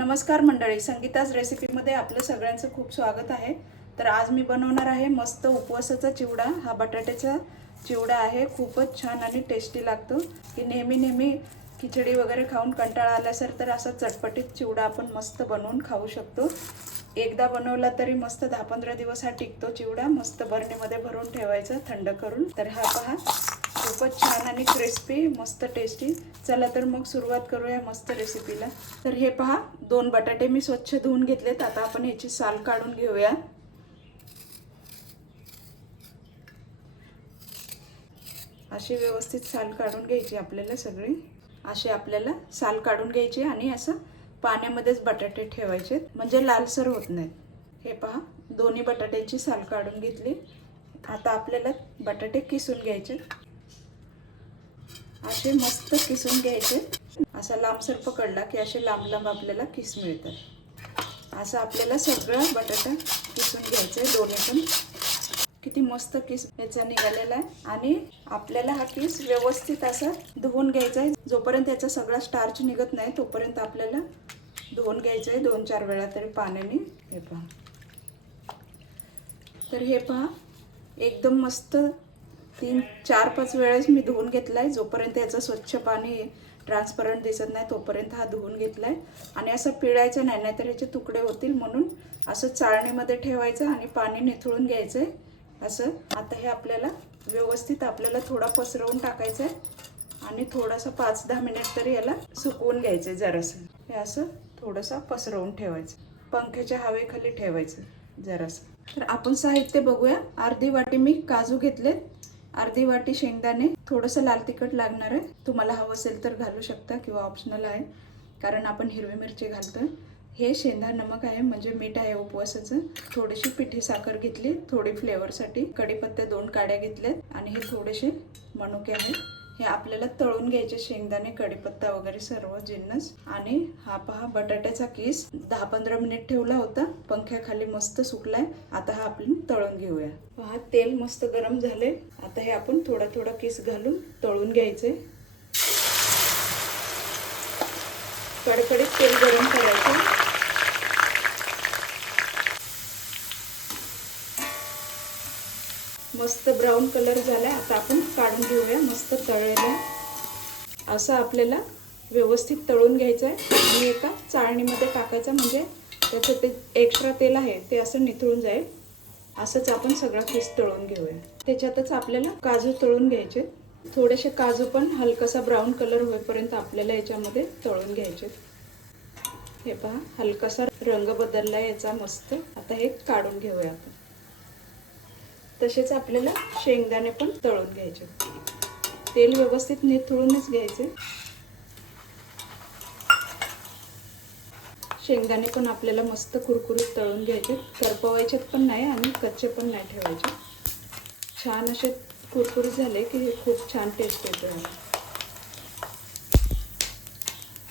नमस्कार मंडळी, संगीताज रेसिपीमध्ये आपलं सगळ्यांचं खूप स्वागत आहे। तर आज मी बनवणार आहे मस्त उपवासाचा चिवडा। हा बटाट्याचा चिवडा आहे, खूपच छान आणि टेस्टी लागतो। की नेहमी खिचडी वगैरे खाऊन कंटाळा आल्यासर तर असा चटपटीत चिवडा आपण मस्त बनवून खाऊ शकतो। एकदा बनवला तरी मस्त 10-15 दिवस हा टिकतो चिवडा। मस्त बरणीमध्ये भरून ठेवायचं थंड करून। तर हा पहा, खूपच छान आणि क्रिस्पी, मस्त टेस्टी। चला तर मग सुरुवात करूया मस्त रेसिपीला। तर हे पहा, 2 बटाटे मी स्वच्छ धुवून घेतलेत। आता आपण याची साल काढून घेऊया। अशी व्यवस्थित साल काढून घ्यायची आपल्याला सगळी। अशी आपल्याला साल काढून घ्यायची आणि असं पाण्यामध्येच बटाटे ठेवायचे, म्हणजे लालसर होत नाहीत। हे पहा, दोन्ही बटाट्याची साल काढून घेतली। आता आपल्याला बटाटे किसून घ्यायचे। असे मस्त किसून घ्यायचे। असा लांबसर पकडला की असे लांब लांब आपल्याला किस मिळतात। असं आपल्याला सगळं बटाटा किसून घ्यायचं आहे, दोन्ही पण। किती मस्त किस याचा निघालेला आहे। आणि आपल्याला हा किस व्यवस्थित असा धुवून घ्यायचा आहे। जोपर्यंत याचा सगळा स्टार्च निघत नाही तोपर्यंत आपल्याला धुवून घ्यायचं आहे 2-4 वेळा तरी पाण्याने। हे पहा, तर हे पहा, एकदम मस्त 3-4-5 वेळेस मी धुवून घेतलाय। जोपर्यंत याचं स्वच्छ पाणी ट्रान्सपरंट दिसत नाही तोपर्यंत हा धुवून घेतलाय। आणि असं पिळायचं नाही, नाहीतर याचे तुकडे होतील, म्हणून असं चाळणीमध्ये ठेवायचं आणि पाणी निथळून घ्यायचंय असं। आता हे आपल्याला व्यवस्थित थोडा पसरवून टाकायचं आहे आणि थोडासा 5-10 मिनिट तरी याला सुकवून घ्यायचं जरासं। हे असं थोडंसं पसरवून ठेवायचं, पंख्याच्या हवेखाली ठेवायचं जरासं। तर आपण साहित्य बघूया। अर्धी वाटी मी काजू घेतले, अर्धी वाटी शेंगदाणे, थोडंसं लाल तिखट लागणार आहे। तुम्हाला हवं असेल तर घालू शकता किंवा ऑप्शनल आहे, कारण आपण हिरवी मिरची घालतोय। हे शेंदा नमक आहे, म्हणजे मीठ आहे उपवासाचं। थोडीशी पिठी साखर घेतली थोडी फ्लेवरसाठी। कढीपत्ता 2 काड्या घेतल्यात आणि हे थोडेसे मनुके आहेत। हे आपल्याला तळून घ्यायचे, शेंगदाणे, कढीपत्ता वगैरे सर्व जिन्नस। आणि हा पहा, बटाट्याचा किस 10-15 मिनिट ठेवला होता, पंख्याखाली मस्त सुकलाय। आता हा आपण तळून घेऊया। पहा, तेल मस्त गरम झाले। आता हे आपण थोडा किस घालून तळून घ्यायचे। कडकडीत तेल गरम करायचं। मस्त ब्राऊन कलर झालाय। आता आपण काढून घेऊया मस्त तळलेला। असं आपल्याला व्यवस्थित तळून घ्यायचं आहे आणि एका चाळणीमध्ये टाकायचं, म्हणजे त्याचं ते एक्स्ट्रा तेल आहे ते असं निथळून जाईल। असंच आपण सगळा किस तळून घेऊया। त्याच्यातच आपल्याला काजू तळून घ्यायचे। थोडेसे काजू पण हलकासा ब्राऊन कलर होईपर्यंत आपल्याला याच्यामध्ये तळून घ्यायचे। हे पहा, हलकासा रंग बदलला याचा मस्त। आता हे काढून घेऊया आपण। तसेच आपल्याला शेंगदाणे पण तळून घ्यायचे। तेल व्यवस्थित निथळूनच घ्यायचे। शेंगदाणे पण आपल्याला मस्त कुरकुरीत तळून घ्यायचे, करपवायचे पण नाही आणि कच्चे पण नाही ठेवायचे। छान असे कुरकुरीत झाले की हे खूप छान टेस्ट येते।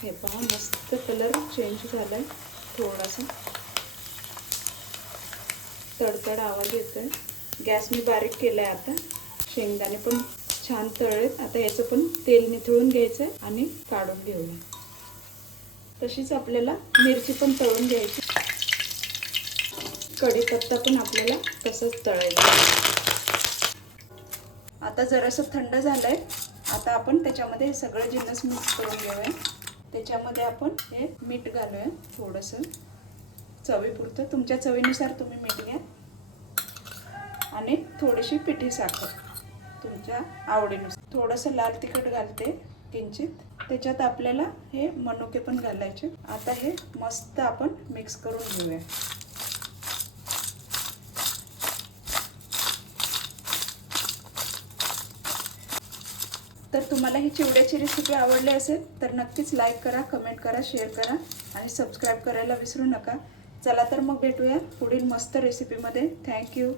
हे पहा, मस्त कलर चेंज झालाय, थोडासा तडतड आवाज येतोय। गॅस मी बारीक केलाय आता। शेंगदाणे पण छान तळलेत। आता याचं पण तेल निथळून घ्यायचं आणि काढून घेऊया। तशीच आपल्याला मिरची पण तळून घ्यायची। कढीपत्ता पण आपल्याला तसंच तळायचा। आता जरासं थंड झालंय। आता आपण त्याच्यामध्ये सगळे जिन्नस मिक्स करून घेऊया। त्याच्यामध्ये आपण हे मीठ घालूया थोडंसं, चवीपुरतं। तुमच्या चवीनुसार तुम्ही मीठ घ्या आणि थोडीशी पिठी साखर तुमच्या आवडीनुसार। थोडंसं लाल तिखट घालते किंचित। त्याच्यात आपल्याला हे मनुके पण घालायचे। आता हे मस्त आपण मिक्स करून घेऊया। तर तुम्हाला ही चिवड्याची रेसिपी आवडली असेल तर नक्कीच लाईक करा, कमेंट करा, शेअर करा आणि सबस्क्राईब करायला विसरू नका। चला तर मग भेटूया पुढील मस्त रेसिपीमध्ये। थँक्यू।